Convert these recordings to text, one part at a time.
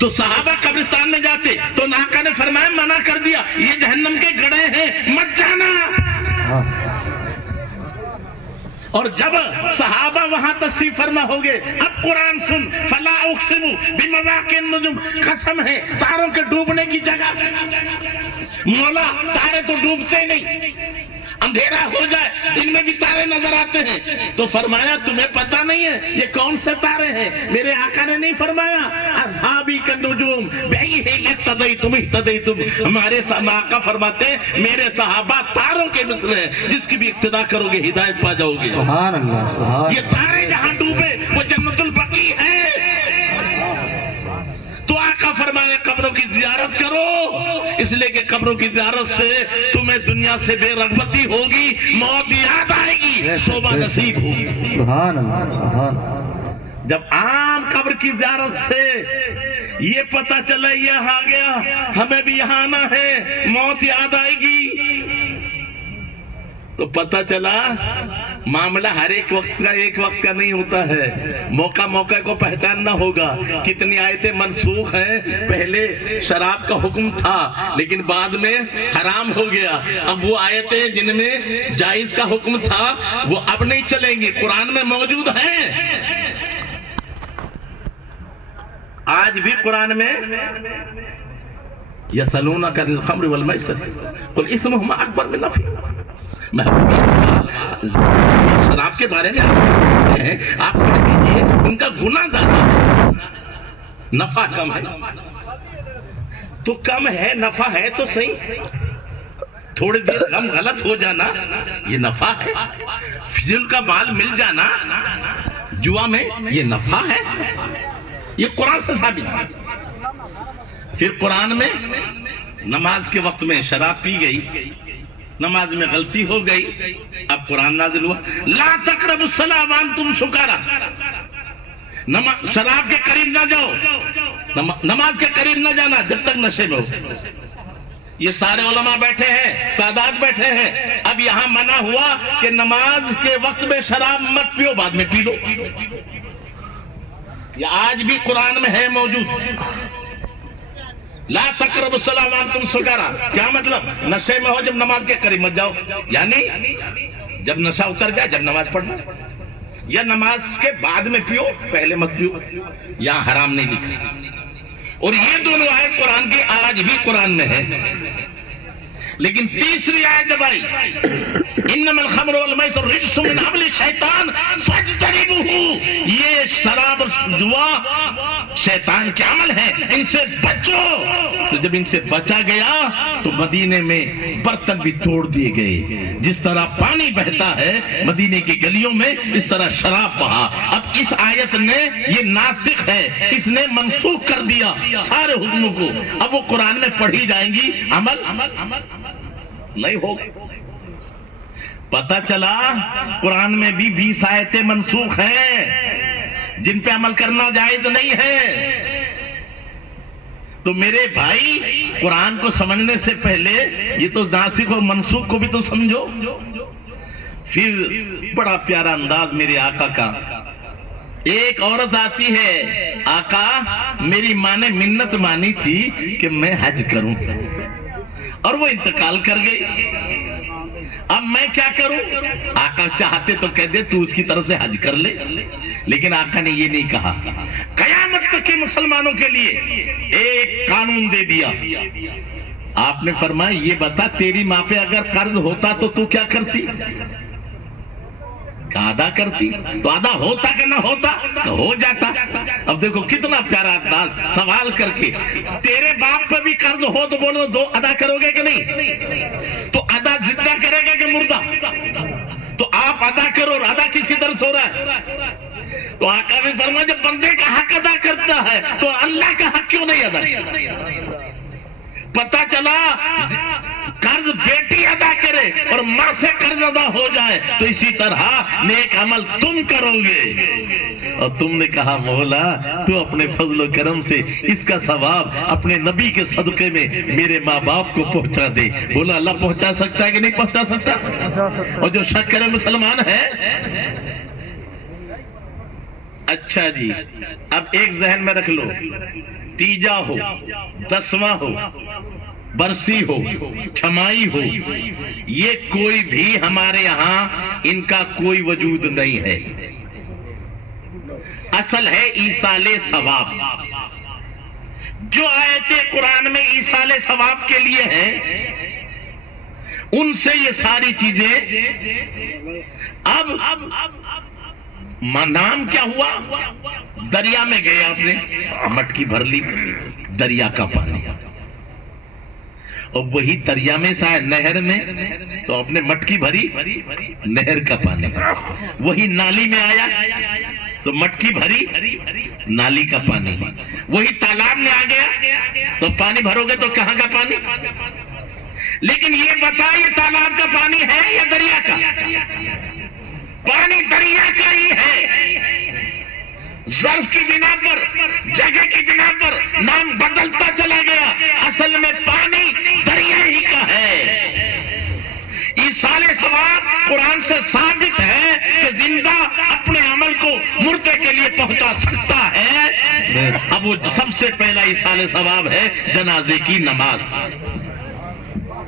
تو صحابہ قبرستان میں جاتے تو آقا نے فرمایا منع کر دیا، یہ جہنم کے گڑھے ہیں، مت جانا۔ اور جب صحابہ وہاں تشریف فرما ہو گئے، اب قرآن سن، فلا اقسم بمواقع النجوم، قسم ہے تاروں کے ڈوبنے کی جگہ، مولا تارے تو ڈوبتے نہیں، اندھیرا ہو جائے دن میں بھی تارے نظر آتے ہیں۔ تو فرمایا تمہیں پتہ نہیں ہے یہ کون سے تارے ہیں؟ میرے آقا نے نہیں فرمایا اصحابی کالنجوم بأیہم اقتدیتم اہتدیتم، ہمارے آقا فرماتے ہیں میرے صحابہ تاروں کے مثل ہیں، جس کی بھی اقتداء کرو گے ہدایت پا جاؤ گے۔ سبحان اللہ، سبحان یہ تارے جہاں ڈوبے وہ جنت البقیع ہے۔ تو آقا فرمانے قبروں کی زیارت کرو، اس لئے کہ قبروں کی زیارت سے تمہیں دنیا سے بے رغبتی ہوگی، موت یاد آئے گی، توبہ نصیب ہوگی۔ سبحان اللہ، سبحان اللہ۔ جب عام قبر کی زیارت سے یہ پتہ چلا یہ آ گیا، ہمیں بھی یہاں آنا ہے، موت یاد آئے گی، تو پتہ چلا معاملہ ہر ایک وقت کا نہیں ہوتا ہے، موقع کو پہچاننا ہوگا۔ کتنی آیتیں منسوخ ہیں، پہلے شراب کا حکم تھا لیکن بعد میں حرام ہو گیا، اب وہ آیتیں جن میں جائز کا حکم تھا وہ اب نہیں چلیں گی، قرآن میں موجود ہیں۔ آج بھی قرآن میں یسألونک عن الخمر والمیسر قل اسمہما اکبر من نفعہما، شراب کے بارے میں آپ کہہ دیجئے ان کا گناہ زیادہ، نفع کم ہے، تو کم ہے نفع ہے تو صحیح، تھوڑی دیر غم غلط ہو جانا یہ نفع ہے، فضل کا مال مل جانا جوا میں یہ نفع ہے، یہ قرآن سے ثابت ہے۔ پھر قرآن میں نماز کے وقت میں شراب پی گئی، نماز میں غلطی ہو گئی، اب قرآن نازل ہوا لا تقربوا الصلاۃ وانتم سکارى، شراب کے قریب نہ جاؤ، نماز کے قریب نہ جانا جب تک نشے میں ہو۔ یہ سارے علماء بیٹھے ہیں، سادات بیٹھے ہیں، اب یہاں منع ہوا کہ نماز کے وقت میں شراب مت پیو، بعد میں پی لو۔ یہ آج بھی قرآن میں ہے موجود، لا تقربوا الصلاۃ وانتم سکارى، کیا مطلب؟ نشے میں ہو جب نماز کے قریب مت جاؤ، یعنی جب نشہ اتر جائے جب نماز پڑھنا، یا نماز کے بعد میں پیو پہلے مت پیو، یہاں حرام نہیں لکھا۔ اور یہ دونوں آیت قرآن کی آج بھی قرآن میں ہے، لیکن تیسری آیت جب آئی انما الخمر والمیسر رجس من عمل الشیطان فاجتنبوہ، یہ شراب اور جوا شیطان کے عمل ہیں، ان سے بچو۔ تو جب ان سے بچا گیا تو مدینے میں برتن بھی توڑ دیے گئے، جس طرح پانی بہتا ہے مدینے کی گلیوں میں اس طرح شراب بہا۔ اب اس آیت نے یہ ناسخ ہے، اس نے منسوخ کر دیا سارے حکموں کو، اب وہ قرآن میں پڑھی جائیں گی، عمل نہیں ہوگا۔ پتہ چلا قرآن میں بھی 20 آیتیں منسوخ ہیں جن پہ عمل کرنا جائز نہیں ہے۔ تو میرے بھائی قرآن کو سمجھنے سے پہلے یہ تو ناسخ اور منسوخ کو بھی تو سمجھو۔ پھر بڑا پیارا انداز میرے آقا کا، ایک عورت آتی ہے، آقا میری ماں نے منت مانی تھی کہ میں حج کروں اور وہ انتقال کر گئی، اب میں کیا کروں؟ آقا چاہتے تو کہہ دے تو اس کی طرف سے حج کر لے، لیکن آقا نے یہ نہیں کہا۔ قیامت تک کے مسلمانوں کے لیے ایک قانون دے دیا، آپ نے فرمایا یہ بتا تیری ماں پہ اگر قرض ہوتا تو کیا کرتی؟ ادا کرتی، تو ادا ہوتا کہ نہ ہوتا؟ ہو جاتا۔ اب دیکھو کتنا پیارا انداز، سوال کر کے تیرے باپ پہ بھی قرض ہو تو بولو دو ادا کرو گے کہ نہیں؟ تو ادا زندہ کرے گا کہ مردہ؟ تو آپ ادا کرو، اور ادا کس کی طرف ہو رہا ہے؟ تو آقا نے فرمایا جب بندے کا حق ادا کرتا ہے تو اللہ کا حق کیوں نہیں ادا؟ پتہ چلا قرض بیٹی ادا کرے اور ماں سے قرض ادا ہو جائے تو اسی طرح نیک عمل تم کرو گے۔ اور تم نے کہا مولا تو اپنے فضل و کرم سے اس کا ثواب اپنے نبی کے صدقے میں میرے ماں باپ کو پہنچا دے۔ بولا اللہ پہنچا سکتا ہے کہ نہیں پہنچا سکتا؟ اور جو شک کرے مسلمان ہے، اچھا جی، اب ایک ذہن میں رکھ لو، تیجا ہو، دسواں ہو، برسی ہو، چھمائی ہو، یہ کوئی بھی ہمارے ہاں ان کا کوئی وجود نہیں ہے۔ اصل ہے ایصال ثواب۔ جو آیتیں قرآن میں ایصال ثواب کے لیے ہیں، ان سے یہ ساری چیزیں۔ اب نام کیا ہوا؟ دریا میں گئے، آپ نے مٹکی بھر لی، دریا کا پانی، اور وہی دریا میں سے آئے نہر میں تو آپ نے مٹکی بھری، نہر کا پانی، وہی نالی میں آیا تو مٹکی بھری، نالی کا پانی، وہی تالاب میں آ گیا تو پانی بھرو گے تو کہاں کا پانی؟ لیکن یہ بتائیے تالاب کا پانی ہے یا دریا کا؟ پانی دریا کا ہی ہے۔ ظرف کی بنا پر، جگہ کی بنا پر نام بدلتا چلا گیا، اصل میں پانی دریا ہی کا ہے۔ ایصال ثواب قرآن سے ثابت ہے کہ زندہ اپنے عمل کو مردے کے لیے پہنچا سکتا ہے۔ اب وہ سب سے پہلا ایصال ثواب ہے جنازے کی نماز۔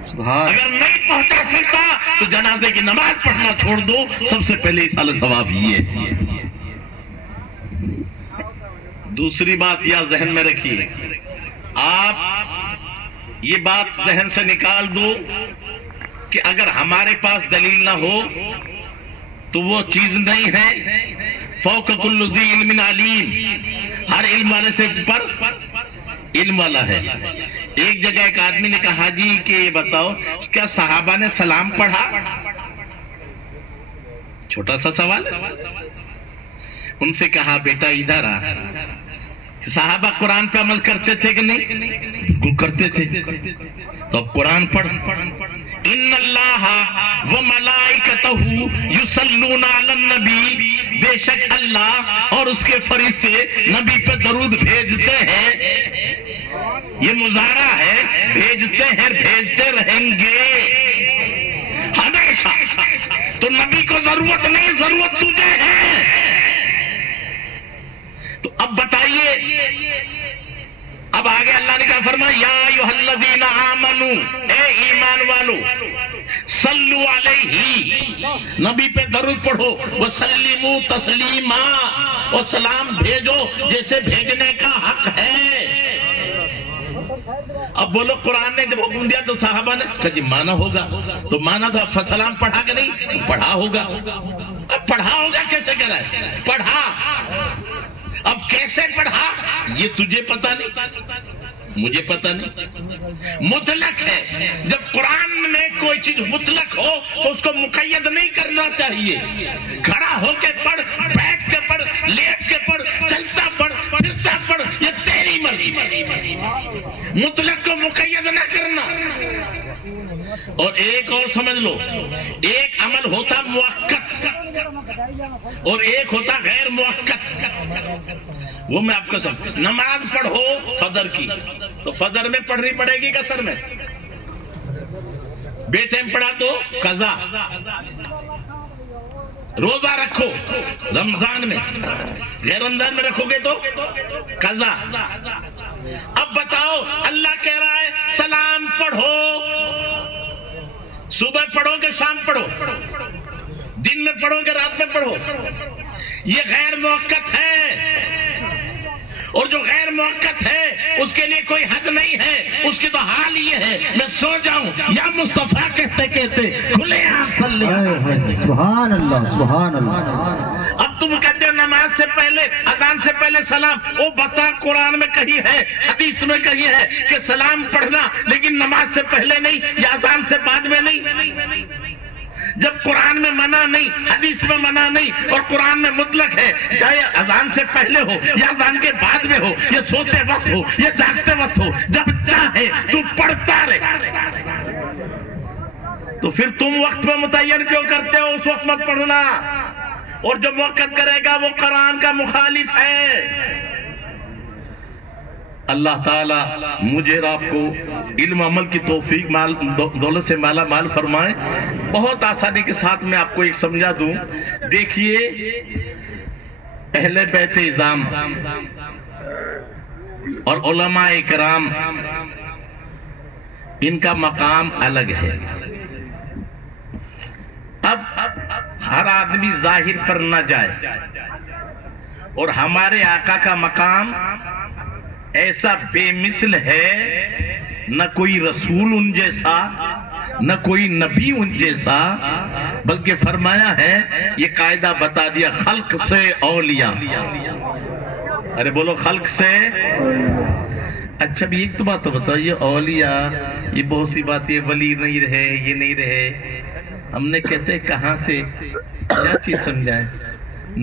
اگر نہیں پہنچا سکتا تو جنازے کی نماز پڑھنا چھوڑ دو، سب سے پہلے ایصال ثواب یہ ہے۔ دوسری بات یا ذہن میں رکھیے، آپ یہ بات ذہن سے نکال دو کہ اگر ہمارے پاس دلیل نہ ہو تو وہ چیز نہیں ہے۔ فوق کل ذی علم علیم، ہر علم والے سے اوپر علم والا ہے۔ ایک جگہ ایک آدمی نے کہا جی کہ یہ بتاؤ کیا صحابہ نے سلام پڑھا؟ چھوٹا سا سوال۔ ان سے کہا بیٹا ادھر آ، صحابہ قرآن پہ عمل کرتے تھے کہ نہیں؟ بالکل کرتے تھے۔ تو اب قرآن پڑھ، ان اللہ وملائکتہ یصلون علی النبی، بے شک اللہ اور اس کے فرشتے نبی پہ درود بھیجتے ہیں۔ یہ مظاہرہ ہے، بھیجتے ہیں، بھیجتے رہیں گے ہمیشہ۔ تو نبی کو ضرورت نہیں، ضرورت تجھے ہے۔ تو اب بتائیے، اب آگے اللہ نے کہا فرمایا یا ایھا الذین آمنو، اے ایمان والو، صلو علیہ، نبی پہ درود پڑھو، وسلموا تسلیما، اور سلام بھیجو جیسے بھیجنے کا حق ہے۔ اب بولو قرآن نے جب حکم دیا تو صحابہ نے کہا جی مانا ہوگا، تو مانا تھا، سلام پڑھا کہ نہیں؟ پڑھا ہوگا۔ اب پڑھا ہوگا کیسے کہہ رہا ہے؟ پڑھا۔ اب کیسے پڑھا یہ تجھے پتہ نہیں، مجھے پتہ نہیں۔ مطلق ہے، جب قرآن میں کوئی چیز مطلق ہو تو اس کو مقید نہیں کرنا چاہیے۔ کھڑا ہو کے پڑھ، بیٹھ کے پڑھ، لیٹ کے پڑھ، چلتا پڑھ، پھرتا پڑھ، یہ تیری مرضی۔ مطلق کو مقید نہ کرنا۔ اور ایک اور سمجھ لو، ایک عمل ہوتا موقت اور ایک ہوتا غیر موقت۔ وہ میں آپ کو سمجھ، نماز پڑھو فجر کی تو فجر میں پڑھنی پڑے گی قصر میں، بے ٹائم پڑھا تو قضا۔ روزہ رکھو رمضان میں، غیر رمضان میں رکھو گے تو قضا۔ اب بتاؤ اللہ کہہ رہا ہے سلام پڑھو، صبح پڑھو کہ شام پڑھو، دن میں پڑھو کہ رات میں پڑھو، یہ غیر موقت ہے۔ اور جو غیر موقت ہے اس کے لیے کوئی حد نہیں ہے، اس کی تو حال یہ ہے میں سو جاؤں یا مصطفیٰ کہتے کہتے کھلے آنکھ صلی سبحان اللہ، سبحان اللہ۔ اب تم کہتے ہو نماز سے پہلے، اذان سے پہلے سلام، وہ بتا قرآن میں کہیں ہے، حدیث میں کہیں ہے کہ سلام پڑھنا لیکن نماز سے پہلے نہیں یا اذان سے بعد میں نہیں؟ جب قرآن میں منع نہیں، حدیث میں منع نہیں، اور قرآن میں مطلق ہے، چاہے اذان سے پہلے ہو یا اذان کے بعد میں ہو، یا سوتے وقت ہو یا جاگتے وقت ہو، جب چاہے تو پڑھتا رہے۔ تو پھر تم وقت پہ متعین کیوں کرتے ہو؟ اس وقت مت پڑھنا، اور جو موقت کرے گا وہ قرآن کا مخالف ہے۔ اللہ تعالیٰ مجھے اور آپ کو علم عمل کی توفیق دولت سے مالا مال فرمائے۔ بہت آسانی کے ساتھ میں آپ کو ایک سمجھا دوں، دیکھیے اہل بیت اعظام اور علماء اکرام، ان کا مقام الگ ہے۔ اب ہر آدمی ظاہر پر نہ جائے، اور ہمارے آقا کا مقام ایسا بے مثل ہے، نہ کوئی رسول ان جیسا، نہ کوئی نبی ان جیسا، بلکہ فرمایا ہے، یہ قاعدہ بتا دیا، خلق سے اولیاء۔ ارے بولو، خلق سے۔ اچھا بھی ایک تو بات تو بتاؤ، یہ اولیاء، یہ بہت سی بات، یہ ولی نہیں رہے، یہ نہیں رہے، ہم نے کہتے کہاں سے کیا چیز سمجھائیں؟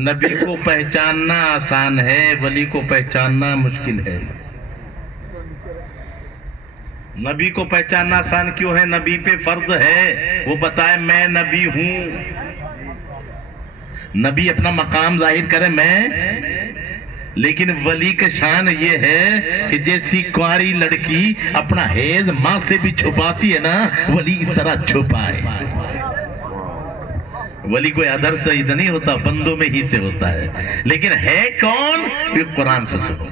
نبی کو پہچاننا آسان ہے، ولی کو پہچاننا مشکل ہے۔ نبی کو پہچاننا آسان کیوں ہے؟ نبی پہ فرض ہے وہ بتائے میں نبی ہوں، نبی اپنا مقام ظاہر کرے میں، لیکن ولی کا شان یہ ہے کہ جیسی کنواری لڑکی اپنا حیض ماں سے بھی چھپاتی ہے نا، ولی اس طرح چھپائے۔ ولی کوئی ادھر سعید نہیں ہوتا، بندوں میں ہی سے ہوتا ہے، لیکن ہے کون؟ یہ قرآن سے سنو۔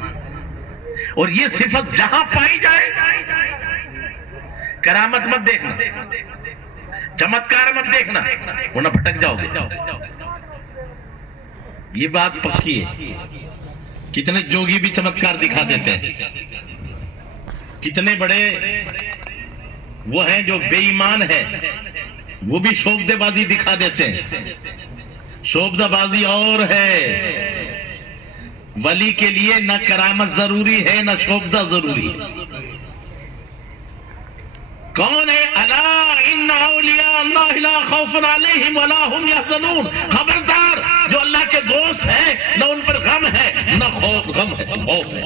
اور یہ صفت جہاں پائی جائے، کرامت مت دیکھنا، چمتکار مت دیکھنا، ورنہ پھٹک جاؤ گے۔ یہ بات پکی ہے۔ کتنے جوگی بھی چمتکار دکھا دیتے ہیں، کتنے بڑے وہ ہیں جو بے ایمان ہے، وہ بھی شوبدہ بازی دکھا دیتے ہیں۔ شوبدہ بازی اور ہے، ولی کے لیے نہ کرامت ضروری ہے نہ شوبدہ ضروری ہے۔ کون ہے؟ الا ان اولیاء اللہ لا خوف علیہم ولا هم یحزنون۔ خبردار، جو اللہ کے دوست ہیں نہ ان پر غم ہے نہ غم ہے، خوف ہے۔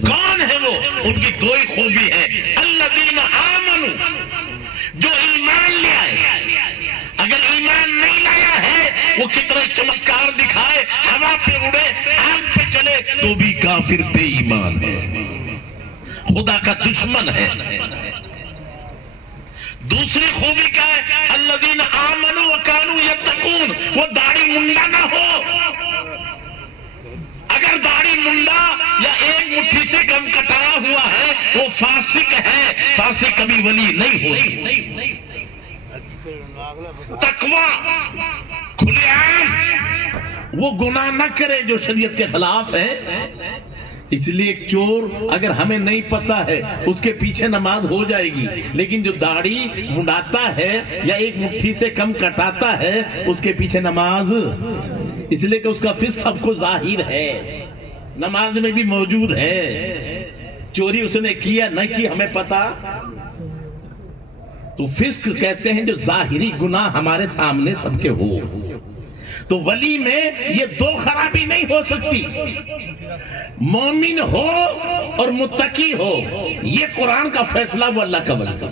کون ہے وہ؟ ان کی دو ہی خوبی ہے، الذین آمنوا، جو ایمان لے آئے۔ اگر ایمان نہیں لایا ہے، وہ کتنا چمتکار دکھائے، ہوا پہ اڑے، آگ پہ چلے، تو بھی کافر بے ایمان ہے، خدا کا دشمن ہے۔ دوسری خوبی کیا ہے؟ الذین آمنوا وکانوا یتقون، وہ داڑھی منڈا نہ ہو۔ اگر داڑھی منڈا یا ایک مٹھی سے کم کٹایا ہوا ہے، وہ فاسق ہے، فاسق کبھی ولی نہیں ہوتی۔ تقوی کھلے عام، وہ گناہ نہ کرے جو شریعت کے خلاف ہے۔ اس لیے ایک چور اگر ہمیں نہیں پتا ہے اس کے پیچھے نماز ہو جائے گی، لیکن جو داڑھی منڈاتا ہے یا ایک مٹھی سے کم کٹاتا ہے اس کے پیچھے نماز، اس لیے کہ اس کا فسق سب کو ظاہر ہے، نماز میں بھی موجود ہے۔ چوری اس نے کیا نہ کی ہمیں پتا، تو فسق کہتے ہیں جو ظاہری گناہ ہمارے سامنے سب کے ہو۔ تو ولی میں یہ دو خرابی نہیں ہو سکتی، مومن ہو اور متقی ہو، یہ قرآن کا فیصلہ، وہ اللہ کا ولی۔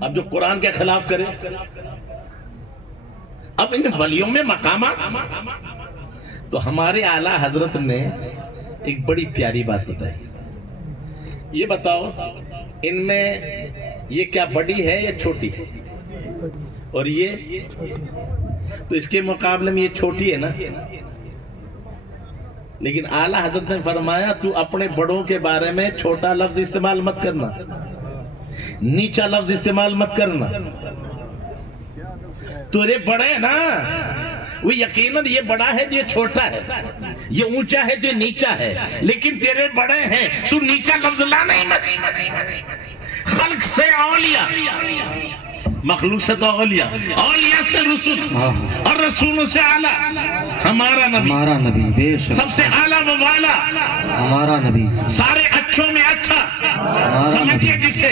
اب جو قرآن کے خلاف کرے، اب ان ولیوں میں مقامات، تو ہمارے اعلیٰ حضرت نے ایک بڑی پیاری بات بتائی۔ یہ بتاؤ ان میں یہ کیا بڑی ہے یا چھوٹی ہے؟ اور یہ تو اس کے مقابلے میں یہ چھوٹی ہے نا، لیکن اعلیٰ حضرت نے فرمایا تو اپنے بڑوں کے بارے میں چھوٹا لفظ استعمال مت کرنا، نیچا لفظ استعمال مت کرنا۔ تو یہ بڑے نا، وہ یقیناً یہ بڑا ہے تو یہ چھوٹا ہے، یہ اونچا ہے تو یہ نیچا ہے، لیکن تیرے بڑے ہیں تو نیچا لفظ لانا ہی مت۔ خلق سے اولیاء، مخلوق سے تو اولیاء، اولیاء سے رسول، اور رسولوں سے اعلیٰ ہمارا نبی، بے شک سب سے اعلیٰ و والا ہمارا نبی، سارے اچھوں میں اچھا، سمجھئے جسے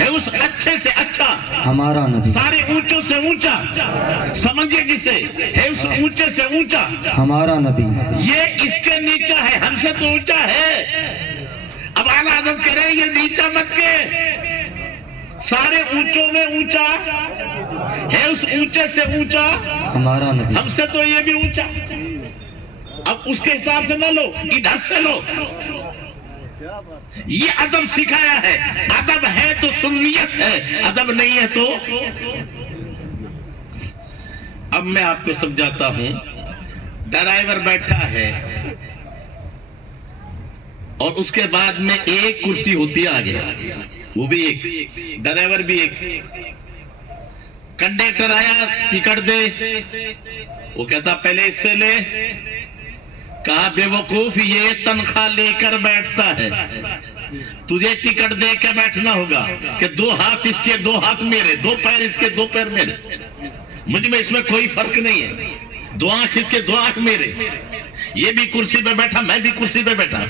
ہے اس اچھے سے اچھا، ہمارا نبی، سارے اونچوں سے اونچا، سمجھئے جسے ہے اس اونچے سے اونچا، ہمارا نبی۔ یہ اس کے نیچا ہے، ہم سے تو اونچا ہے۔ اب اعلیٰ حضرت کہہ رہے ہیں یہ نیچا مت کے، سارے اونچوں میں اونچا ہے، اس اونچے سے اونچا ہمارا نبی، ہم سے تو یہ بھی اونچا۔ اب اس کے حساب سے نہ لو، ادھر سے لو۔ یہ ادب سکھایا ہے، ادب ہے تو سنیت ہے، ادب نہیں ہے تو۔ اب میں آپ کو سمجھاتا ہوں، ڈرائیور بیٹھا ہے اور اس کے بعد میں ایک کرسی ہوتی ہے آگے، وہ بھی ایک، ڈرائیور بھی ایک، کنڈکٹر آیا ٹکٹ دے، وہ کہتا پہلے اس سے لے، کہا بے وقوف یہ تنخواہ لے کر بیٹھتا ہے، تجھے ٹکٹ دے کے بیٹھنا ہوگا کہ 2 ہاتھ اس کے 2 ہاتھ میرے، 2 پیر اس کے 2 پیر میرے، مجھ میں اس میں کوئی فرق نہیں ہے، 2 آنکھ اس کے 2 آنکھ میرے، یہ بھی کرسی پہ بیٹھا میں بھی کرسی پہ بیٹھا،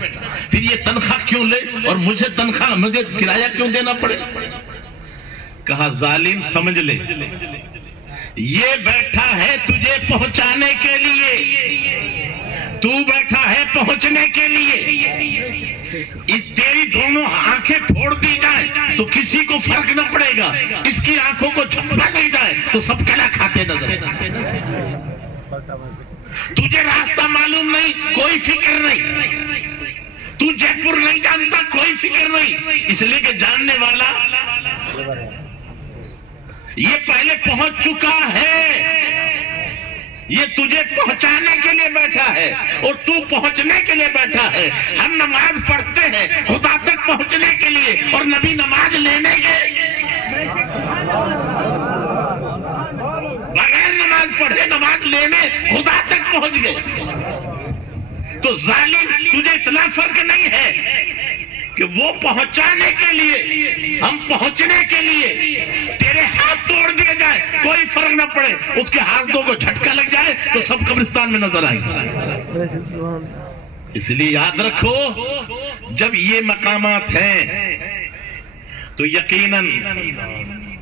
پھر یہ تنخواہ کیوں لے اور مجھے تنخواہ مجھے کرایہ کیوں دینا پڑے؟ کہا ظالم سمجھ لے، یہ بیٹھا ہے تجھے پہنچانے کے لیے، تو بیٹھا ہے پہنچنے کے لیے، اس تیری دونوں آنکھیں پھوڑ دی جائیں تو کسی کو فرق نہ پڑے گا، اس کی آنکھوں کو چھپا دی جائے تو سب کلا کھاتے نظر، تجھے راستہ معلوم نہیں کوئی فکر نہیں، تو جے پور نہیں جانتا کوئی فکر نہیں، اس لیے کہ جاننے والا یہ پہلے پہنچ چکا ہے، یہ تجھے پہنچانے کے لیے بیٹھا ہے اور تو پہنچنے کے لیے بیٹھا ہے۔ ہم نماز پڑھتے ہیں خدا تک پہنچنے کے لیے اور نبی نماز لینے گئے، بغیر نماز پڑھے نماز لینے خدا تک پہنچ گئے۔ تو ظالم تجھے اتنا فرق نہیں ہے کہ وہ پہنچانے کے لیے ہم پہنچنے کے لیے تیرے ہاتھ توڑ دیے جائے کوئی فرق نہ پڑے، اس کے ہاتھوں کو جھٹکا لگ جائے تو سب قبرستان میں نظر آئے گا۔ اس لیے یاد رکھو جب یہ مقامات ہیں تو یقیناً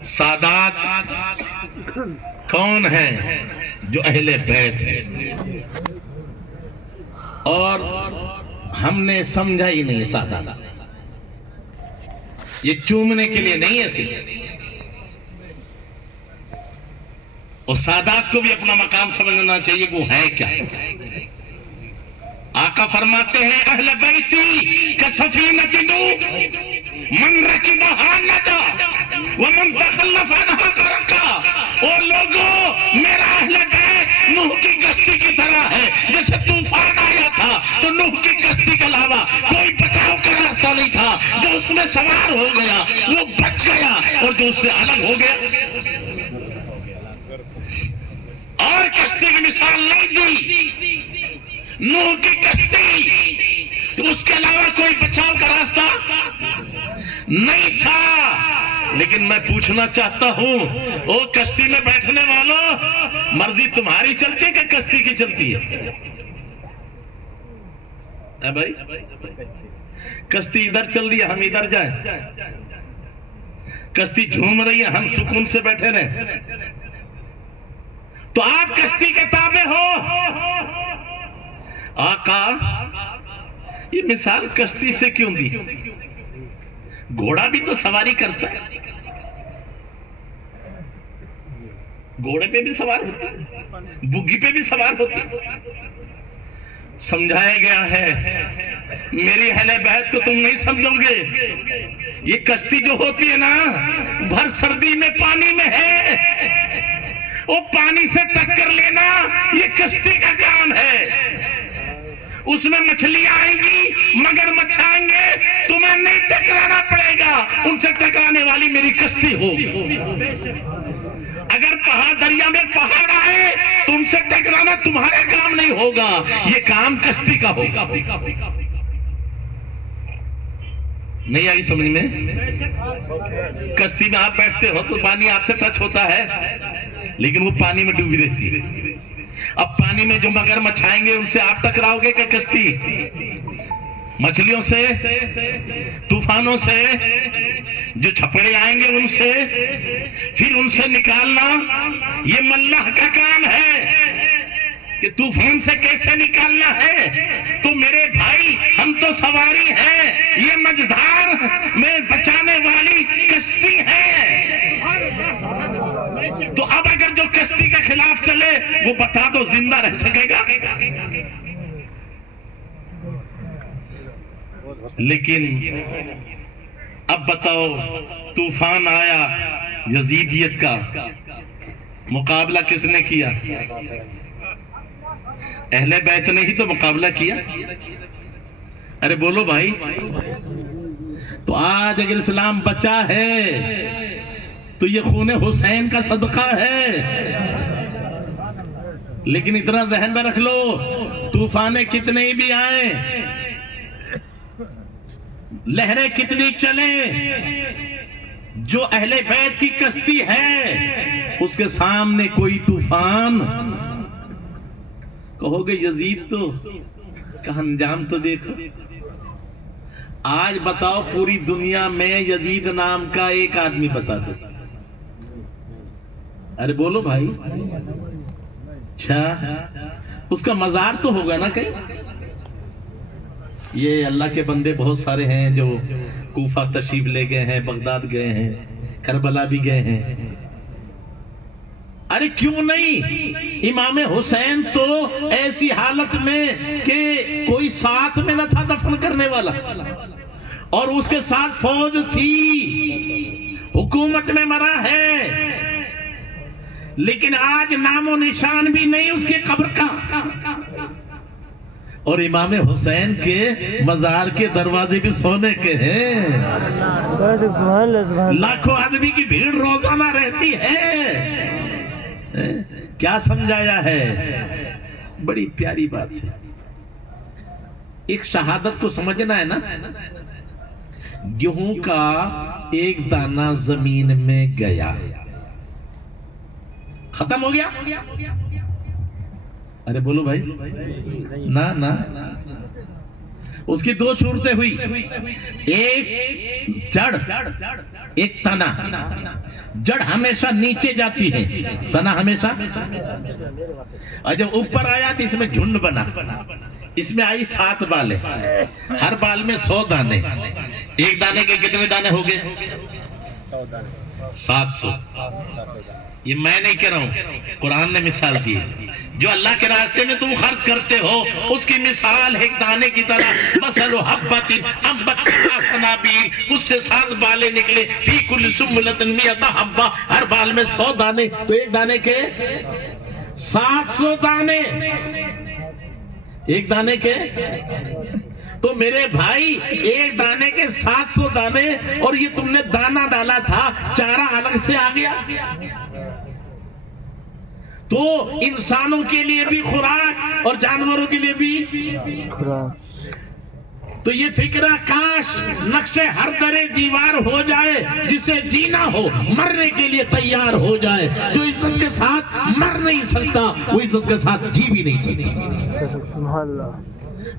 سادات کون ہیں؟ جو اہل بیت ہیں، اور ہم نے سمجھا ہی نہیں سادات، یہ چومنے کے لیے نہیں ہے صرف، اور سادات کو بھی اپنا مقام سمجھنا چاہیے وہ ہے کیا۔ آقا فرماتے ہیں اہل بیتی کسفینۃ نوح من رکبہا نجا ومن تخلف عنہا غرقا۔ او لوگوں میرا اہل بیت نوح کی کشتی کی طرح ہے، جیسے طوفان آیا تھا تو نوح کی کشتی کے علاوہ کوئی بچاؤ کا راستہ نہیں تھا، جو اس میں سوار ہو گیا وہ بچ گیا اور جو اس سے الگ ہو گیا۔ اور کشتی کی مثال نہیں دی، نوح کی کشتی اس کے علاوہ کوئی بچاؤ کا راستہ نہیں تھا۔ لیکن میں پوچھنا چاہتا ہوں او کشتی میں بیٹھنے والوں، مرضی تمہاری چلتی ہے کہ کشتی کی چلتی ہے؟ بھائی کشتی ادھر چل رہی ہے ہم ادھر جائیں، کشتی جھوم رہی ہے ہم سکون سے بیٹھے رہیں، تو آپ کشتی کے تابع ہو۔ آقا یہ مثال کشتی سے کیوں دی؟ گھوڑا بھی تو سواری کرتا ہے، گھوڑے پہ بھی سوار ہوتا ہے، بگھی پہ بھی سوار ہوتی ہے۔ سمجھایا گیا ہے میری اہل بیت کو تم نہیں سمجھو گے، یہ کشتی جو ہوتی ہے نا بھر سردی میں پانی میں ہے، وہ پانی سے ٹکر لینا یہ کشتی کا کام ہے، اس میں مچھلیاں آئیں گی مگر مچھائیں گے، تمہیں نہیں ٹکرانا پڑے گا، ان سے ٹکرانے والی میری کشتی ہوگی۔ اگر پہاڑ دریا میں پہاڑ آئے تو ان سے ٹکرانا تمہارا کام نہیں ہوگا، یہ کام کشتی کا ہوگا۔ نہیں آئی سمجھ میں؟ کشتی میں آپ بیٹھتے ہو تو پانی آپ سے ٹچ ہوتا ہے لیکن وہ پانی میں ڈوبی رہتی ہے۔ اب پانی میں جو مگرمچھ آئیں گے ان سے آپ ٹکراؤ گے کہ کشتی؟ مچھلیوں سے، طوفانوں سے، جو چھپڑے آئیں گے ان سے، پھر ان سے نکالنا یہ ملح کا کام ہے کہ طوفان سے کیسے نکالنا ہے۔ تو میرے بھائی ہم تو سواری ہیں، یہ مجدار میں بچانے والی کشتی ہے۔ تو اب اگر جو کشتی کے خلاف چلے وہ بتا دو زندہ رہ سکے گا؟ لیکن اب بتاؤ طوفان آیا یزیدیت کا، مقابلہ کس نے کیا؟ اہل بیت نے ہی تو مقابلہ کیا. ارے بولو بھائی. تو آج اگر اسلام بچا ہے تو یہ خون حسین کا صدقہ ہے. لیکن اتنا ذہن میں رکھ لو، طوفانیں کتنے بھی آئیں، لہریں کتنی چلیں، جو اہل بیت کی کشتی ہے اس کے سامنے کوئی طوفان، کہو گے یزید تو کا انجام تو دیکھو. آج بتاؤ پوری دنیا میں یزید نام کا ایک آدمی بتا دو. ارے بولو بھائی. اچھا اس کا مزار تو ہوگا نا کہیں. یہ اللہ کے بندے بہت سارے ہیں جو کوفہ تشریف لے گئے ہیں، بغداد گئے ہیں، کربلا بھی گئے ہیں. ارے کیوں نہیں؟ امام حسین تو ایسی حالت میں کہ کوئی ساتھ میں نہ تھا دفن کرنے والا، اور اس کے ساتھ فوج تھی، حکومت میں مرا ہے، لیکن آج نام و نشان بھی نہیں اس کی قبر کا. اور امام حسین کے مزار کے دروازے بھی سونے کے ہیں. لاکھوں آدمی کی بھیڑ روزانہ رہتی ہے. کیا سمجھایا ہے؟ بڑی پیاری بات ہے. ایک شہادت کو سمجھنا ہے نا. گیہوں کا ایک دانہ زمین میں گیا، ختم ہو گیا. ارے بولو بھائی. نہ اس کی دو صورتیں ہوئی، ایک جڑ ایک تنا. جڑ ہمیشہ نیچے جاتی ہے، تنا ہمیشہ، اور جب اوپر آیا تو اس میں جھنڈ بنا. اس میں آئی 7 بالیں، ہر بال میں 100 دانے. ایک دانے کے کتنے دانے ہو گئے؟ 700. یہ میں نہیں کہہ رہا ہوں، قرآن نے مثال دی ہے. جو اللہ کے راستے میں تم خرچ کرتے ہو اس کی مثال ایک دانے کی طرح. مثل حبۃ انبتت سبع سنابل، اس سے 7 بالیں نکلے. فی کل سنبلۃ مئۃ حبۃ، ہر بال میں 100 دانے. تو ایک دانے کے 700 دانے، ایک دانے کے. تو میرے بھائی ایک دانے کے 700 دانے، اور یہ تم نے دانہ ڈالا تھا، چارہ الگ سے آ گیا. تو انسانوں کے لیے بھی خوراک اور جانوروں کے لیے بھی خوراک. تو یہ فکرہ کاش نقش ہر درے دیوار ہو جائے، جسے جینا ہو مرنے کے لیے تیار ہو جائے. جو عزت کے ساتھ مر نہیں سکتا وہ عزت کے ساتھ جی بھی نہیں سکتا.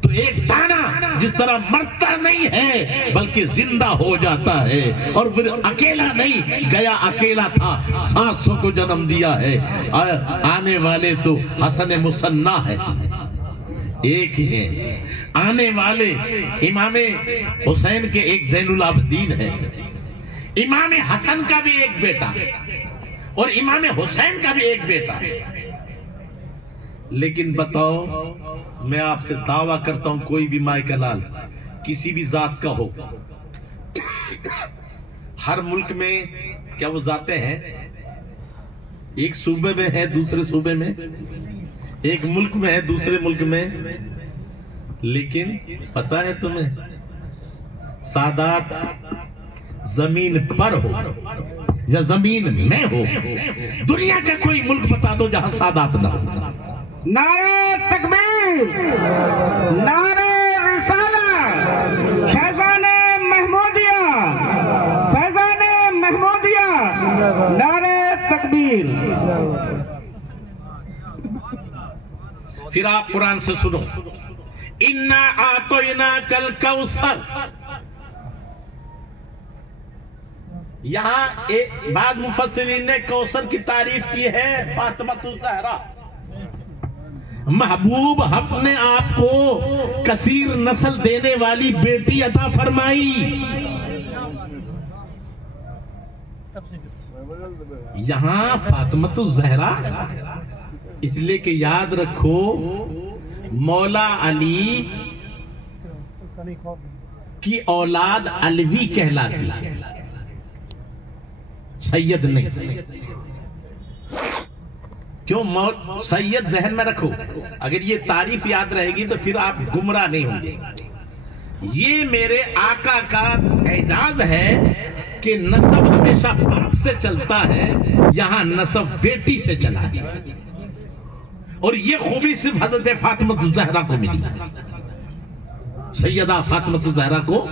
تو ایک دانہ جس طرح مرتا نہیں ہے بلکہ زندہ ہو جاتا ہے، اور پھر اکیلا نہیں گیا، اکیلا تھا، 700 کو جنم دیا ہے. آنے والے تو حسن مصنع ہے، ایک ہی ہے. آنے والے امام حسین کے ایک زین العابدین ہے. امام حسن کا بھی ایک بیٹا اور امام حسین کا بھی ایک بیٹا. لیکن بتاؤ، میں آپ سے دعویٰ کرتا ہوں کوئی بھی مائی کا لال کسی بھی ذات کا ہو، ہر ملک میں کیا وہ ذاتیں ہیں؟ ایک صوبے میں ہے، دوسرے صوبے میں، ایک ملک میں ہے، دوسرے ملک میں. لیکن پتہ ہے تمہیں، سادات زمین پر ہو یا زمین میں ہو، دنیا کا کوئی ملک بتا دو جہاں سادات نہ ہو. نعرہ تکبیر، نعرہ رسالہ، فیضان محمودیہ، فیضان محمودیہ، نعرہ تکبیر. پھر آپ قرآن سے سنو، اِنَّا أَعْطَيْنَاكَ الْكَوْثَرَ. یہاں بعض مفسرین نے کوثر کی تعریف کی ہے فاطمہ الزہرا. محبوب ہم نے آپ کو کثیر نسل دینے والی بیٹی عطا فرمائی. یہاں فاطمہ الزہرا اس لیے کہ یاد رکھو مولا علی کی اولاد علوی کہلاتی ہے، سید نہیں. کیوں سید ذہن میں رکھو، اگر یہ تعریف یاد رہے گی تو پھر آپ گمراہ نہیں ہوں گے. یہ میرے آقا کا اعزاز ہے کہ نسب ہمیشہ باپ سے چلتا ہے، یہاں نسب بیٹی سے چلا ہے. اور یہ خوبی صرف حضرت فاطمہ الزہرا کو ملی، سیدہ فاطمہ الزہرا کو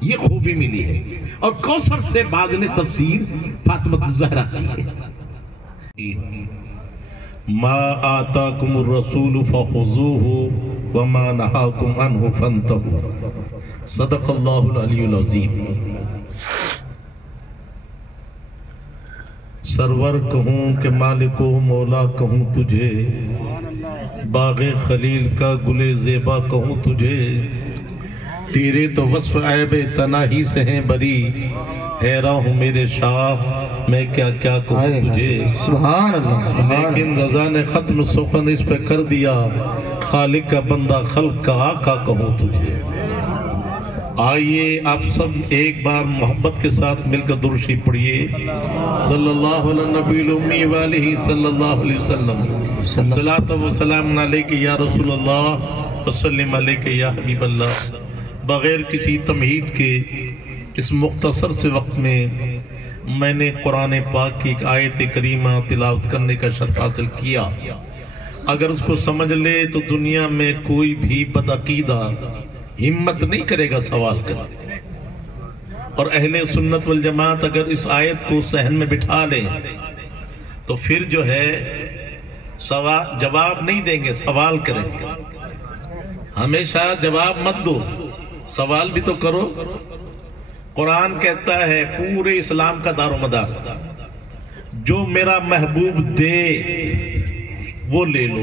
یہ خوبی ملی ہے. اور کوثر سے بعد نے تفسیر فاطمہ الزہرا کی ہے. ما آتاکم الرسول فخذوه وما نهاکم عنہ فانتہوا. صدق اللہ العلی العظیم. سرور کہوں کہ مالک و مولا کہوں تجھے، باغ خلیل کا گل زیبا کہوں تجھے. تیرے تو وصف عیب تناہی سے ہیں بری، حیران ہوں میرے شاہ میں کیا کیا کہوں تجھے. سبحان اللہ سبحان اللہ. لیکن رضا نے ختم سخن اس پہ کر دیا، خالق کا بندہ خلق کا آقا کہوں تجھے. آئیے آپ سب ایک بار محبت کے ساتھ مل کر درود شریف پڑھیے. صلی اللہ علیہ نبی الامی والہ صلی اللہ علیہ وسلم. صلاۃ و سلام علیک یا رسول اللہ وسلم علیک یا حبیب اللہ. بغیر کسی تمہید کے اس مختصر سے وقت میں نے قرآن پاک کی ایک آیت کریمہ تلاوت کرنے کا شرف حاصل کیا. اگر اس کو سمجھ لے تو دنیا میں کوئی بھی بدعقیدہ ہمت نہیں کرے گا سوال کرنے. اور اہل سنت والجماعت اگر اس آیت کو ذہن میں بٹھا لیں تو پھر جو ہے جواب نہیں دیں گے، سوال کریں گے. ہمیشہ جواب مت دو، سوال بھی تو کرو. قرآن کہتا ہے پورے اسلام کا دار و مدار جو میرا محبوب دے وہ لے لو،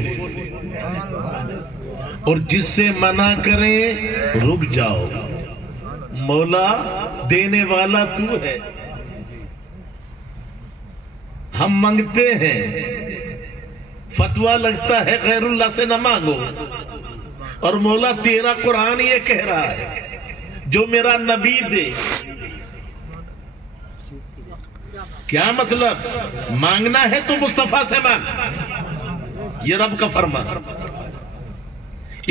اور جس سے منع کرے رک جاؤ. مولا دینے والا تو ہے، ہم منگتے ہیں، فتویٰ لگتا ہے غیر اللہ سے نہ مانگو. اور مولا تیرا قرآن یہ کہہ رہا ہے جو میرا نبی دے. کیا مطلب؟ مانگنا ہے تو مصطفیٰ سے مانگ، یہ رب کا فرمان.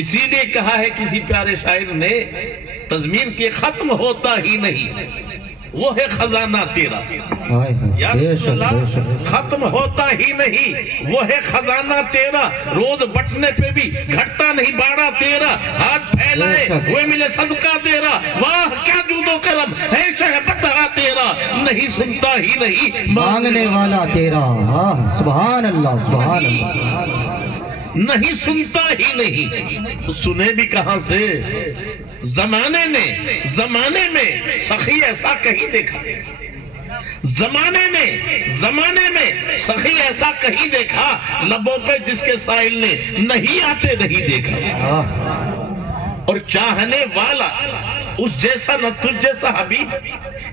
اسی لیے کہا ہے کسی پیارے شاعر نے تضمین کے ختم ہوتا ہی نہیں وہ ہے خزانہ تیرا. یا رسول اللہ ختم ہوتا ہی نہیں وہ ہے خزانہ تیرا. روز بٹنے پہ بھی گھٹتا نہیں باڑا تیرا. ہاتھ پھیلائے ہوئے ملے صدقہ تیرا. واہ کیا جود و کرم ہے شہبت تیرا. نہیں سنتا ہی نہیں مانگنے والا تیرا. سبحان اللہ سبحان اللہ. نہیں سنتا ہی نہیں. سنے بھی کہاں سے؟ زمانے میں سخی ایسا کہیں دیکھا. زمانے میں سخی ایسا کہیں دیکھا. لبوں پہ جس کے سائل نے نہیں آتے نہیں دیکھا. اور چاہنے والا اس جیسا نہ تجھ جیسا حبیب.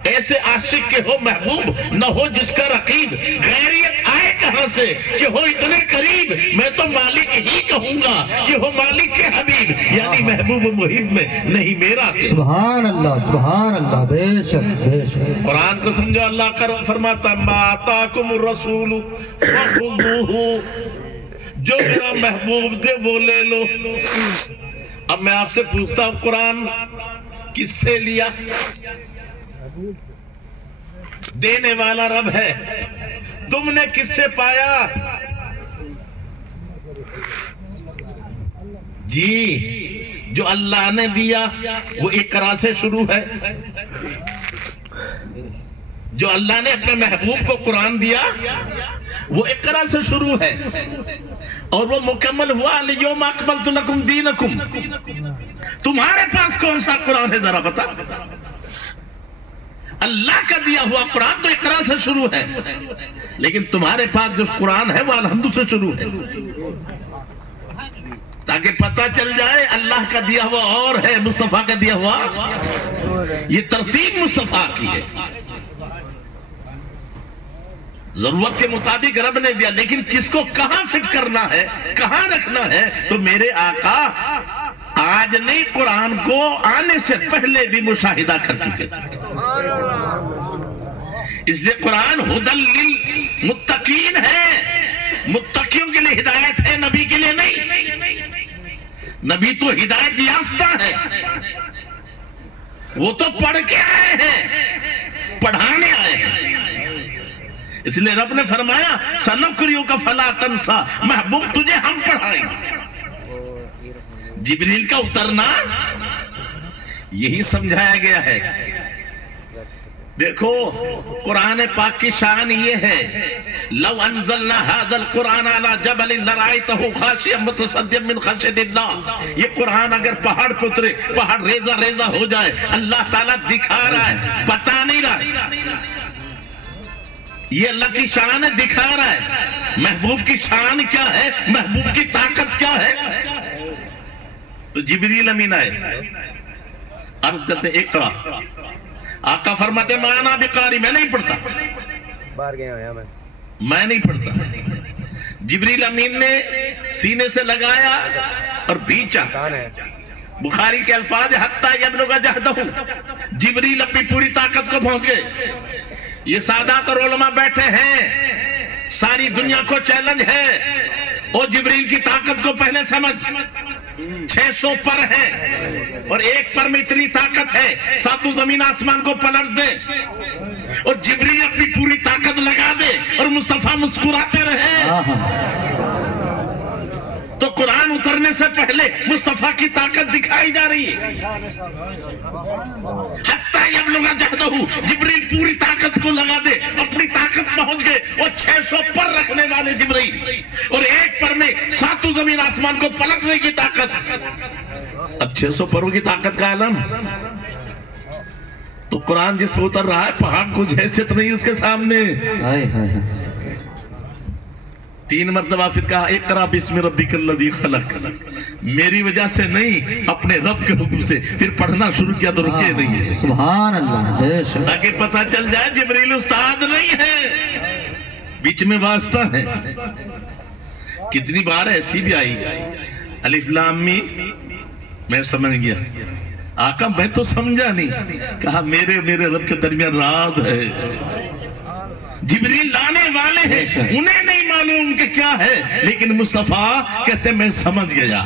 ایسے عاشق کے ہو محبوب نہ ہو جس کا رقیب. غیریت آئے کہاں سے کہ ہو اتنے قریب. میں تو مالک ہی کہوں گا کہ ہو مالک کے حبیب. یعنی محبوب محب میں نہیں میرا. سبحان اللہ بے شک بے شک. قرآن کو سمجھو. اللہ کا فرماتا ما آتاکم الرسول فخذوہ. جو میرا محبوب دے وہ لے لو. اب میں آپ سے پوچھتا ہوں قرآن کس سے لیا؟ دینے والا رب ہے. تم نے کس سے پایا؟ جی جو اللہ نے دیا وہ اقرا سے شروع ہے. جو اللہ نے اپنے محبوب کو قرآن دیا وہ اقرا سے شروع ہے. اور وہ مکمل ہوا الیوم اکملت لکم دینکم. تمہارے پاس کون سا قرآن ہے ذرا بتا. اللہ کا دیا ہوا قرآن تو اقرا سے شروع ہے، لیکن تمہارے پاس جو قرآن ہے وہ الحمد سے شروع ہے. تاکہ پتہ چل جائے اللہ کا دیا ہوا اور ہے، مصطفیٰ کا دیا ہوا. یہ ترتیب مصطفیٰ کی ہے. ضرورت کے مطابق رب نے دیا، لیکن کس کو کہاں فٹ کرنا ہے، کہاں رکھنا ہے. تو میرے آقا آج نہیں قرآن کو آنے سے پہلے بھی مشاہدہ کر چکے تھے. اس لیے قرآن ہدی للمتقین ہے. متقیوں کے لیے ہدایت ہے، نبی کے لیے نہیں۔ نبی تو ہدایت یافتہ ہے، وہ تو پڑھ کے آئے ہیں، پڑھانے آئے ہیں۔ اس لیے رب نے فرمایا سَنُقْرِئُكَ فَلَا تَنْسَىٰ، محبوب تجھے ہم پڑھائیں گے۔ جبریل کا اترنا یہی سمجھایا گیا ہے۔ دیکھو قرآن پاک کی شان یہ ہے، لو انزلنا هذا القرآن على جبل لرأيته خاشعا متصدعا من خشیۃ اللہ، یہ قرآن اگر پہاڑ پہ اترے، پہاڑ ریزہ ریزہ ہو جائے، اللہ تعالیٰ دکھا رہا ہے، بتا نہیں رہا۔ یہ اللہ کی شان ہے، دکھا رہا ہے۔ محبوب کی شان کیا ہے، محبوب کی طاقت کیا ہے؟ تو جبریل امین آئے، عرض کرتے اقرا، آقا فرماتے مانا بقاری، میں نہیں پڑھتا، باہر گیا ہوں میں نہیں پڑھتا۔ جبریل امین نے سینے سے لگایا اور بھیچا۔ بخاری کے الفاظ حتی یبلغ جہدہ، جبریل اپنی پوری طاقت کو پہنچ گئے۔ یہ سادات اور علماء بیٹھے ہیں، ساری دنیا کو چیلنج ہے، اور جبریل کی طاقت کو پہلے سمجھ۔ 600 پر ہے اور ایک پر میں اتنی طاقت ہے، ساتوں زمین آسمان کو پلٹ دے اور جبریل اپنی پوری طاقت لگا دے اور مصطفیٰ مسکراتے رہے تو قرآن اترنے سے پہلے مصطفیٰ کی طاقت دکھائی جا رہی ہے۔ حتی یبلغ جہدہ، جبریل پوری طاقت کو لگا دے، اپنی طاقت پہنچ گئے، اور 600 پر رکھنے والے جبریل اور ایک پر میں ساتوں زمین آسمان کو پلٹنے کی طاقت۔ اب 600 پروں کی طاقت کا علم تو قرآن جس پہ اتر رہا ہے، پہاڑ کچھ حیثیت نہیں اس کے سامنے۔ 3 مرتبہ پھر کہا اقرا بسم ربک الذی خلق، میری وجہ سے نہیں، اپنے رب کے حکم سے۔ پھر پڑھنا شروع کیا تو رکے نہیں، سبحان اللہ، تاکہ پتہ چل جائے جبریل استاد نہیں ہے، بیچ میں واسطہ ہے۔ کتنی بار ایسی بھی آئی الف لام میم، میں سمجھ گیا، آقا میں تو سمجھا نہیں، کہا میرے رب کے درمیان راز ہے، جبریل لانے والے ہیں، انہیں نہیں معلوم کہ کیا ہے، لیکن مصطفیٰ کہتے میں سمجھ گیا۔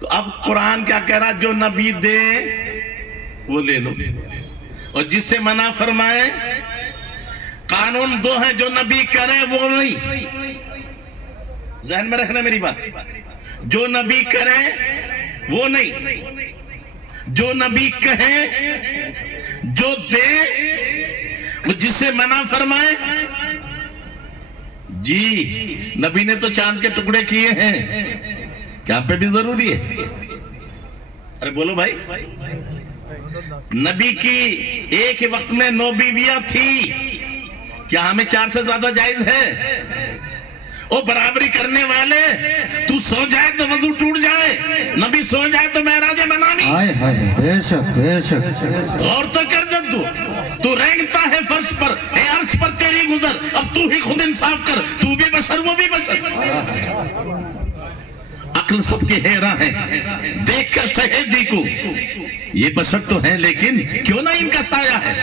تو اب قرآن کیا کہہ رہا، جو نبی دے وہ لے لو، اور جس سے منع فرمائے، قانون 2 ہیں، جو نبی کرے وہ نہیں، ذہن میں رکھنا میری بات، جو نبی کرے وہ نہیں، جو نبی کہے، جو دے، وہ جس سے منع فرمائے۔ جی نبی نے تو چاند کے ٹکڑے کیے ہیں، کیا پہ بھی ضروری ہے؟ ارے بولو بھائی، نبی کی ایک ہی وقت میں 9 بیویاں تھی، کیا ہمیں 4 سے زیادہ جائز ہے؟ او برابری کرنے والے، تو سو جائے تو وضو ٹوٹ جائے، نبی سو جائے تو معراج منانی۔ بے شک بے شک، اور تو کر دے، تو رینگتا ہے فرش پر، اے عرش پر تیری گزر، اب تو ہی خود انصاف کر، تو بھی بشر وہ بھی بشر۔ عقل سب کے حیران ہیں، دیکھ کر شہیدی کو، یہ بشر تو ہیں لیکن کیوں نہ ان کا سایہ ہے؟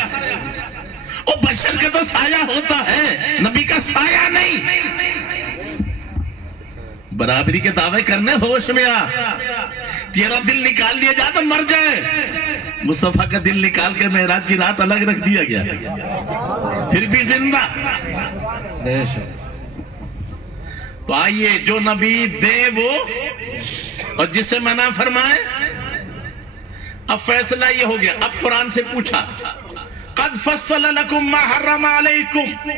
او بشر کا تو سایہ ہوتا ہے، نبی کا سایہ نہیں۔ برابری کے دعوے کرنے ہوش میں آ، تیرا دل نکال لیا جائے تو مر جائے، مصطفیٰ کا دل نکال کے معراج کی رات الگ رکھ دیا گیا، پھر بھی زندہ۔ تو آئیے، جو نبی دے وہ، اور جس سے منع فرمائے۔ اب فیصلہ یہ ہو گیا، اب قرآن سے پوچھا قد فصل لکم ما حرم علیکم،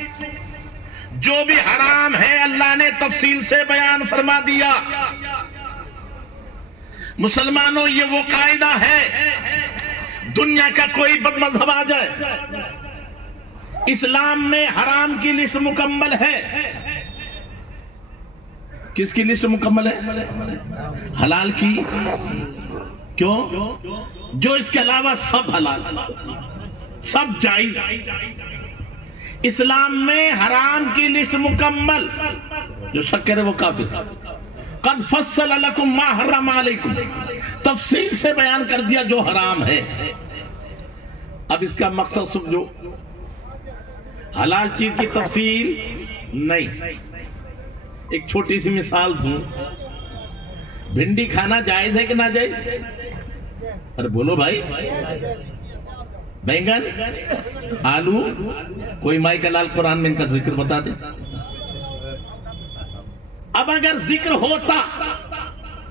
جو بھی حرام ہے اللہ نے تفصیل سے بیان فرما دیا۔ مسلمانوں یہ وہ قاعدہ ہے، دنیا کا کوئی بد مذہب آ جائے، اسلام میں حرام کی لسٹ مکمل ہے۔ کس کی لسٹ مکمل ہے؟ حلال کی۔ کیوں؟ جو اس کے علاوہ سب حلال، سب جائز۔ اسلام میں حرام کی لسٹ مکمل، جو شک کرے وہ کافر۔ قد فصل لکم ما حرم علیکم، تفصیل سے بیان کر دیا جو حرام ہے۔ اب اس کا مقصد سمجھو، حلال چیز کی تفصیل نہیں. ایک چھوٹی سی مثال دوں. بھنڈی کھانا جائز ہے کہ ناجائز؟ ارے بولو بھائی. بینگن، آلو، کوئی مائی کا لال قرآن میں ان کا ذکر بتا دے. اب اگر ذکر ہوتا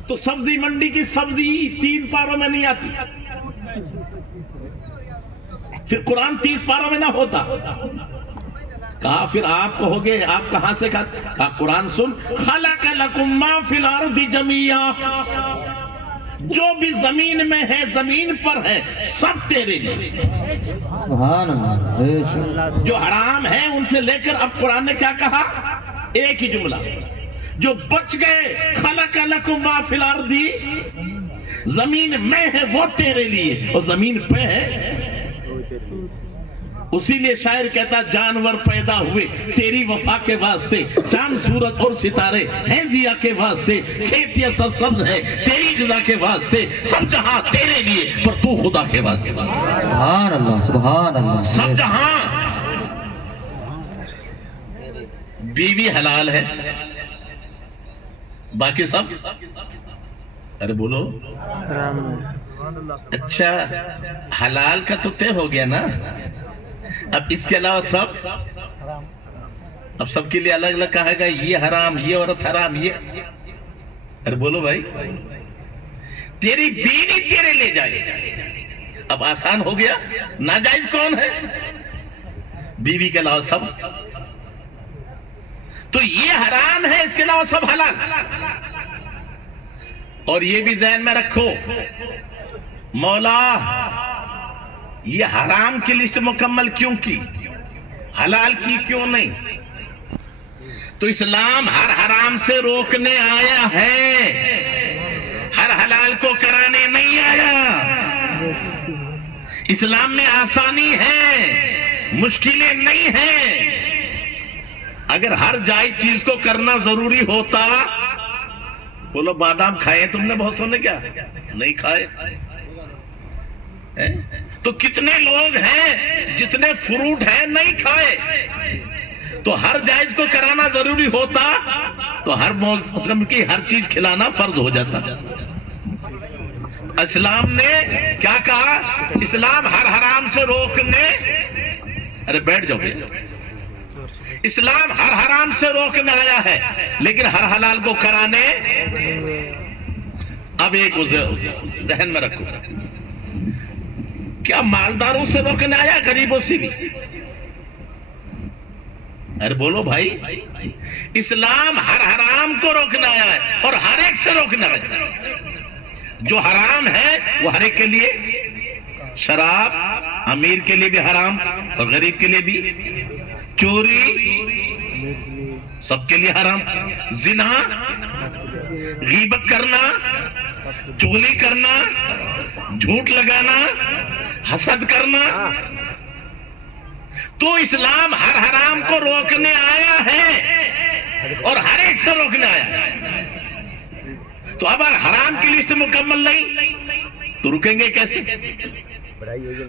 تو سبزی منڈی کی سبزی 3 پاروں میں نہیں آتی، پھر قرآن 30 پاروں میں نہ ہوتا. کہا پھر آپ کہو گے آپ کہاں سے کھاتے؟ کہا قرآن سن. خلق لکم ما فی الارض جمیعا، جو بھی زمین میں ہے، زمین پر ہے، سب تیرے لیے. سبحان اللہ. جو حرام ہے ان سے لے کر اب قرآن نے کیا کہا؟ ایک ہی جملہ. جو بچ گئے خلق لکم ما فی الارض، زمین میں ہے وہ تیرے لیے، اور زمین پہ ہے. اسی لیے شاعر کہتا جانور پیدا ہوئے تیری وفا کے واسطے، چاند سورج اور ستارے ہیں ضیا کے واسطے، کھیتیاں سب سبز ہے تیری غذا کے واسطے، سب جہاں تیرے لیے پر تو خدا کے واسطے. سبحان اللہ سبحان اللہ. سب جہاں. بیوی حلال ہے، باقی سب. ارے بولو. اچھا حلال کا تو طے ہو گیا نا. اب اس کے علاوہ سب، اب سب کے لیے الگ الگ کہا گا یہ حرام، یہ عورت حرام، یہ. ارے بولو بھائی. تیری بیوی تیرے لے جائے. اب آسان ہو گیا. ناجائز کون ہے؟ بیوی کے علاوہ سب. تو یہ حرام ہے، اس کے علاوہ سب حلال. اور یہ بھی ذہن میں رکھو، مولا یہ حرام کی لسٹ مکمل کیوں کی، حلال کی کیوں نہیں؟ تو اسلام ہر حرام سے روکنے آیا ہے، ہر حلال کو کرانے نہیں آیا. اسلام میں آسانی ہے، مشکلیں نہیں ہیں. اگر ہر جائز چیز کو کرنا ضروری ہوتا، بولو بادام کھائے تم نے بہت سو نے، کیا نہیں کھائے؟ تو کتنے لوگ ہیں جتنے فروٹ ہیں نہیں کھائے؟ تو ہر جائز کو کرانا ضروری ہوتا تو ہر موسم کی ہر چیز کھلانا فرض ہو جاتا. اسلام نے کیا کہا؟ اسلام ہر حرام سے روکنے، ارے بیٹھ جاؤ. اسلام ہر حرام سے روکنے آیا ہے لیکن ہر حلال کو کرانے. اب ایک ذہن میں رکھو، کیا مالداروں سے روکنے آیا غریبوں سے بھی؟ ارے بولو بھائی. اسلام ہر حرام کو روکنا آیا ہے اور ہر ایک سے روکنا آیا ہے. جو حرام ہے وہ ہر ایک کے لیے. شراب امیر کے لیے بھی حرام اور غریب کے لیے بھی. چوری سب کے لیے حرام. زنا، غیبت کرنا، چغلی کرنا، جھوٹ لگانا، حسد کرنا. تو اسلام ہر حرام کو روکنے آیا ہے اور ہر ایک سے روکنے آیا ہے. تو اب حرام کی لسٹ مکمل نہیں تو رکیں گے کیسے؟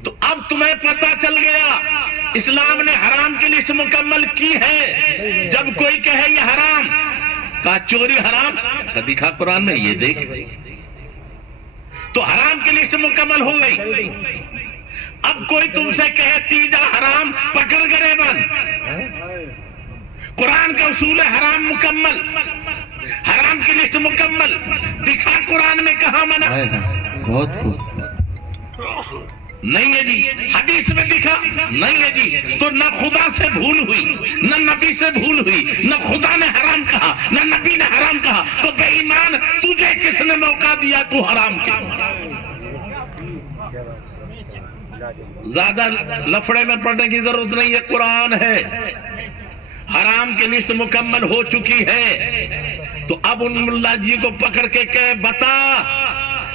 تو اب تمہیں پتہ چل گیا اسلام نے حرام کی لسٹ مکمل کی ہے. جب کوئی کہے یہ حرام، کہا چوری حرام، کہا دکھا قرآن میں، یہ دیکھ. تو حرام کی لسٹ مکمل ہو گئی. اب کوئی تم سے کہے تیجا حرام، پکڑ گریبان. قرآن کا اصول ہے حرام مکمل، حرام کی لسٹ مکمل. دکھا قرآن میں کہاں منع. بہت خوب. نہیں ہے جی. حدیث میں دکھا نہیں ہے جی. تو نہ خدا سے بھول ہوئی، نہ نبی سے بھول ہوئی. نہ خدا نے حرام کہا نہ نبی نے حرام کہا. تو بے ایمان تجھے کس نے موقع دیا تو حرام کیا؟ زیادہ لفڑے میں پڑھنے کی ضرورت نہیں ہے. قرآن ہے. حرام کی لسٹ مکمل ہو چکی ہے. تو اب ان ملا جی کو پکڑ کے کہ بتا،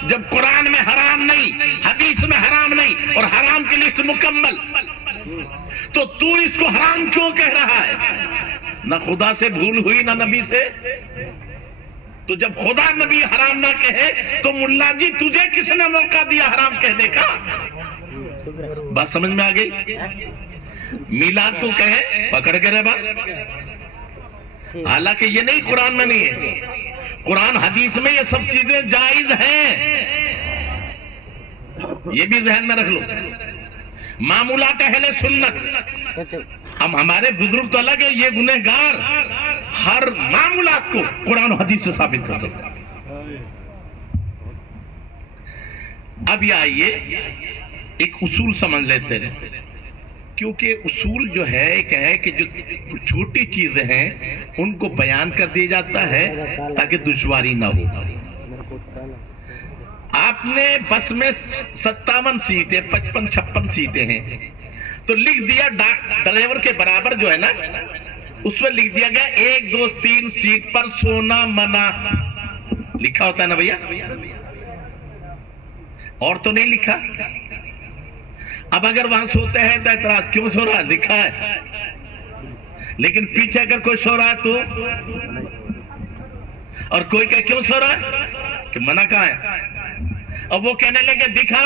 جب قرآن میں حرام نہیں، حدیث میں حرام نہیں اور حرام کی لسٹ مکمل، تو تو اس کو حرام کیوں کہہ رہا ہے؟ نہ خدا سے بھول ہوئی نہ نبی سے. تو جب خدا نبی حرام نہ کہے تو ملا جی تجھے کس نے موقع دیا حرام کہنے کا؟ بات سمجھ میں آ گئی؟ میلاد تو کہے پکڑ کے رہے بات. حالانکہ یہ نہیں قرآن میں نہیں ہے، قرآن حدیث میں یہ سب چیزیں جائز ہیں، یہ بھی ذہن میں رکھ لو۔ معمولات اہل سنت، ہم ہمارے بزرگ تو الگ ہے، یہ گنہگار ہر معمولات کو قرآن و حدیث سے ثابت کر سکتا ہے۔ اب یہ آئیے ایک اصول سمجھ لیتے ہیں، کیونکہ اصول جو ہے ایک ہے کہ جو چھوٹی چیزیں ہیں ان کو بیان کر دیا جاتا ہے تاکہ دشواری نہ ہو۔ آپ نے بس میں 57 سیٹیں 55-56 سیٹیں ہیں تو لکھ دیا ڈرائیور کے برابر جو ہے نا، اس میں لکھ دیا گیا 1 2 3 سیٹ پر سونا منع، لکھا ہوتا ہے نا بھیا، اور تو نہیں لکھا۔ اب اگر وہاں سوتے ہیں تو اعتراض کیوں سو رہا ہے، لکھا ہے، لیکن پیچھے اگر کوئی سو رہا ہے تو، اور کوئی کہ کیوں سو رہا ہے کہ منع کہاں ہے، اب وہ کہنے لگے دکھا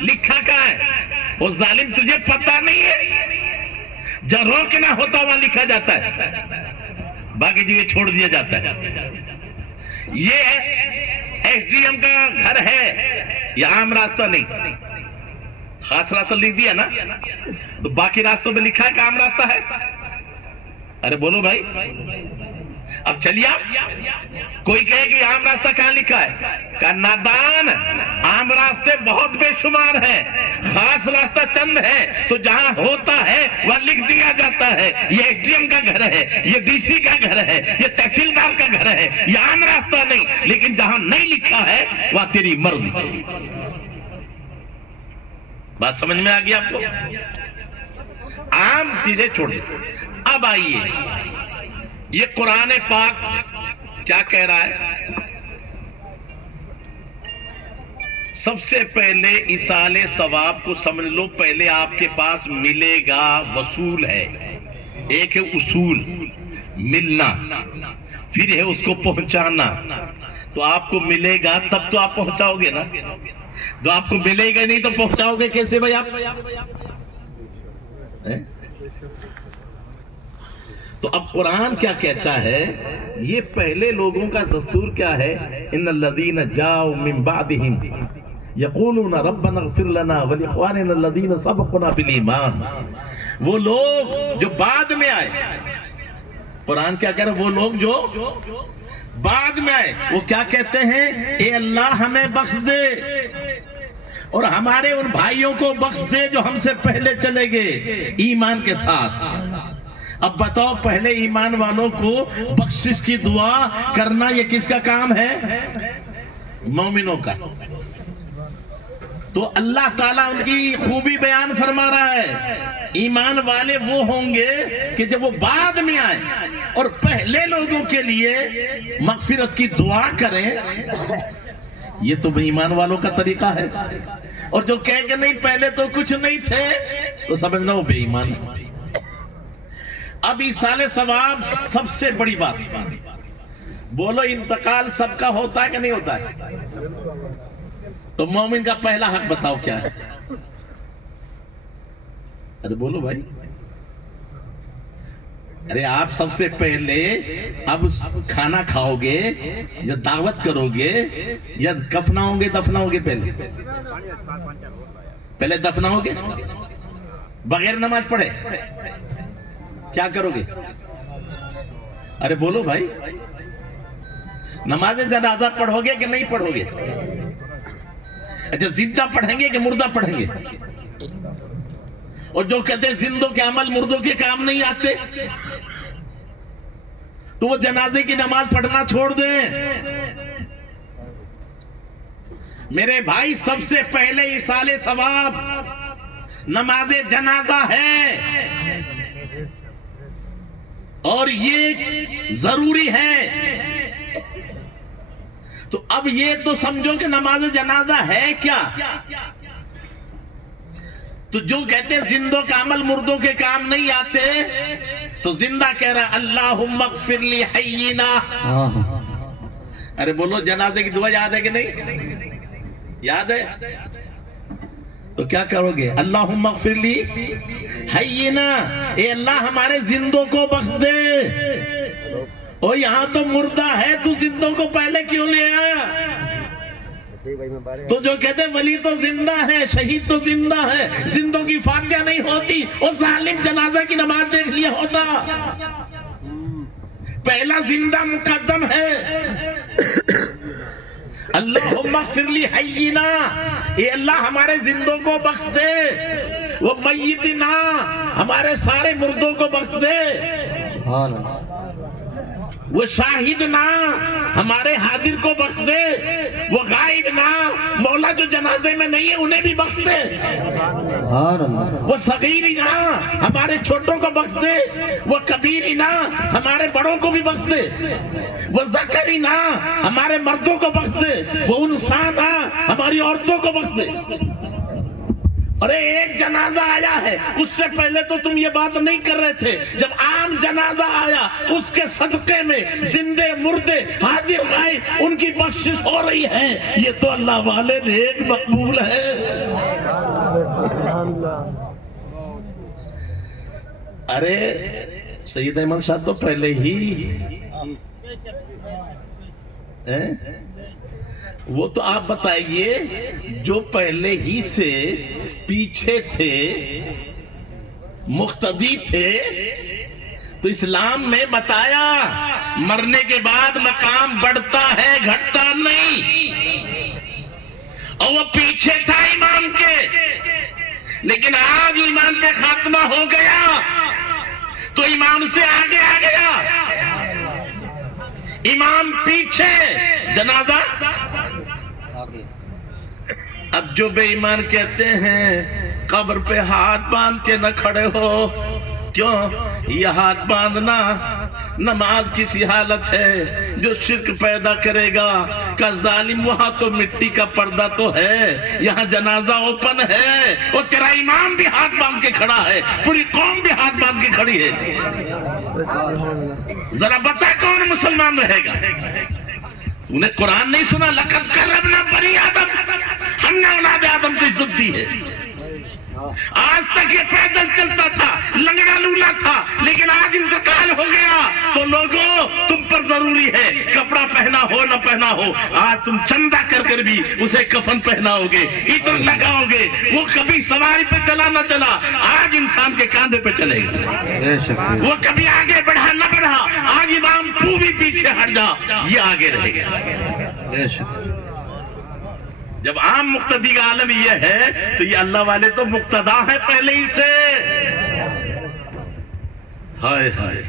لکھا کہاں ہے، وہ ظالم تجھے پتہ نہیں ہے، جہاں روکنا ہوتا وہاں لکھا جاتا ہے، باقی جگہ چھوڑ دیا جاتا ہے۔ یہ ایس ڈی ایم کا گھر ہے، یہ عام راستہ نہیں، خاص راستہ لکھ دیا نا، تو باقی راستوں میں لکھا ہے کہ عام راستہ ہے۔ ارے بولو بھائی، اب چلیے آپ کوئی کہے کہ عام راستہ کہاں لکھا ہے، کہ نادان، عام راستے بہت بے شمار ہیں، خاص راستہ چند ہے، تو جہاں ہوتا ہے وہ لکھ دیا جاتا ہے، یہ ایس ڈی ایم کا گھر ہے، یہ ڈی سی کا گھر ہے، یہ تحصیلدار کا گھر ہے، یہ عام راستہ نہیں، لیکن جہاں نہیں لکھا ہے وہ تیری مرضی۔ بات سمجھ میں آ گئی آپ کو؟ عام چیزیں چھوڑ دیں۔ اب آئیے یہ قرآن پاک کیا کہہ رہا ہے؟ سب سے پہلے ایصال ثواب کو سمجھ لو، پہلے آپ کے پاس ملے گا وصول ہے، ایک ہے اصول ملنا، پھر ہے اس کو پہنچانا، تو آپ کو ملے گا تب تو آپ پہنچاؤ گے نا، تو آپ کو ملے گا نہیں تو پہنچاؤ گے کیسے بھائی آپ؟ تو اب قرآن کیا کہتا ہے، یہ پہلے لوگوں کا دستور کیا ہے، ان الذین جاؤ من بعدہم یقولون ربنا اغفر لنا ولاخواننا الذین سبقونا بالایمان، وہ لوگ جو بعد میں آئے، قرآن کیا کہہ رہا ہے، وہ لوگ جو بعد میں آئے وہ کیا کہتے ہیں، اے اللہ ہمیں بخش دے اور ہمارے ان بھائیوں کو بخش دے جو ہم سے پہلے چلے گئے ایمان کے ساتھ۔ اب بتاؤ، پہلے ایمان والوں کو بخشش کی دعا کرنا یہ کس کا کام ہے؟ مومنوں کا۔ تو اللہ تعالیٰ ان کی خوبی بیان فرما رہا ہے، ایمان والے وہ ہوں گے کہ جب وہ بعد میں آئیں اور پہلے لوگوں کے لیے مغفرت کی دعا کریں، یہ تو ایمان والوں کا طریقہ ہے۔ اور جو کہے کہ نہیں پہلے تو کچھ نہیں تھے، تو سمجھنا وہ بے ایمان ہے۔ اب ایصال ثواب سب سے بڑی بات، بولو انتقال سب کا ہوتا ہے کہ نہیں ہوتا ہے؟ تو مومن کا پہلا حق بتاؤ کیا ہے؟ ارے بولو بھائی، ارے آپ سب سے پہلے اب کھانا کھاؤ گے یا دعوت کرو گے یا کفناؤ گے دفناؤ گے؟ پہلے دفناؤ گے بغیر نماز پڑھے؟ کیا کرو گے؟ ارے بولو بھائی، نماز جنازہ پڑھو گے کہ نہیں پڑھو گے؟ اچھا، زندہ پڑھیں گے کہ مردہ پڑھیں گے؟ اور جو کہتے ہیں زندوں کے عمل مردوں کے کام نہیں آتے، تو وہ جنازے کی نماز پڑھنا چھوڑ دیں۔ میرے بھائی، سب سے پہلے ایصال ثواب نماز جنازہ ہے، اور یہ ضروری ہے۔ تو اب یہ تو سمجھو کہ نماز جنازہ ہے کیا؟ تو جو کہتے ہیں زندوں کا عمل مردوں کے کام نہیں آتے، تو زندہ کہہ رہا اللہم اغفر لی حینا۔ ارے بولو، جنازے کی دعا یاد ہے کہ نہیں؟ یاد ہے؟ تو کیا کرو گے؟ اللہم اغفر لی حینا، اے اللہ ہمارے زندوں کو بخش دے اور یہاں تو مردہ ہے، تو زندوں کو پہلے کیوں لے آیا؟ تو جو کہتے ولی تو زندہ ہے، شہید تو زندہ ہے، زندوں کی فاتحہ نہیں ہوتی، اور ظالم جنازہ کی نماز دیکھ لیا ہوتا۔ پہلا زندہ مقدم ہے۔ اللہم اغفر لی حینا، اے اللہ ہمارے زندوں کو بخش دے، وہ میتنا، ہمارے سارے مردوں کو بخش دے، سبحان اللہ، وہ شاہد نہ، ہمارے حاضر کو بخش دے، وہ غائب نہ، مولا جو جنازے میں نہیں ہے انہیں بھی بخش دے، سبحان اللہ، وہ صغیر نہ، ہمارے چھوٹوں کو بخش دے، وہ کبیر نہ، ہمارے بڑوں کو بھی بخش دے، وہ ذکر نہ، ہمارے مردوں کو بخش دے، وہ انسان نہ، ہماری عورتوں کو بخش دے۔ ارے ایک جنازہ آیا ہے، اس سے پہلے تو تم یہ بات نہیں کر رہے تھے، جب عام جنازہ آیا اس کے صدقے میں زندے مردے حاضر غائب ان کی بخشش ہو رہی ہے، یہ تو اللہ والے نیک مقبول ہے۔ ارے سید احمد شاہ تو پہلے ہی وہ تو آپ بتائیے، جو پہلے ہی سے پیچھے تھے، مقتدی تھے، تو اسلام میں بتایا مرنے کے بعد مقام بڑھتا ہے، گھٹتا نہیں، اور وہ پیچھے تھا امام کے، لیکن آج امام پہ خاتمہ ہو گیا تو امام سے آگے آ گیا، امام پیچھے، جنازہ۔ اب جو بے ایمان کہتے ہیں قبر پہ ہاتھ باندھ کے نہ کھڑے ہو، کیوں؟ یہ ہاتھ باندھنا نماز کی سی حالت ہے، جو شرک پیدا کرے گا کہ ظالم وہاں تو مٹی کا پردہ تو ہے، یہاں جنازہ اوپن ہے، اور تیرا امام بھی ہاتھ باندھ کے کھڑا ہے، پوری قوم بھی ہاتھ باندھ کے کھڑی ہے، ذرا بتا کون مسلمان رہے گا؟ تو نے قرآن نہیں سنا؟ لقد کرمنا بنی آدم، ہم نے اولاد آدم کو عزت دی ہے۔ آج تک یہ پیدل چلتا تھا، لنگڑا لولا تھا، لیکن آج انتقال ہو گیا تو لوگوں تم پر ضروری ہے، کپڑا پہنا ہو نہ پہنا ہو، آج تم چندہ کر کر بھی اسے کفن پہناؤ گے، عطر لگاؤ گے، وہ کبھی سواری پہ چلا نہ چلا، آج انسان کے کاندھے پہ چلے گا، وہ کبھی آگے بڑھا نہ بڑھا، آج امام تو بھی پیچھے ہٹ جا، یہ آگے رہے گا۔ جب عام مقتدی کا عالم یہ ہے تو یہ اللہ والے تو مقتدا ہیں پہلے ہی سے۔ ہائے ہائے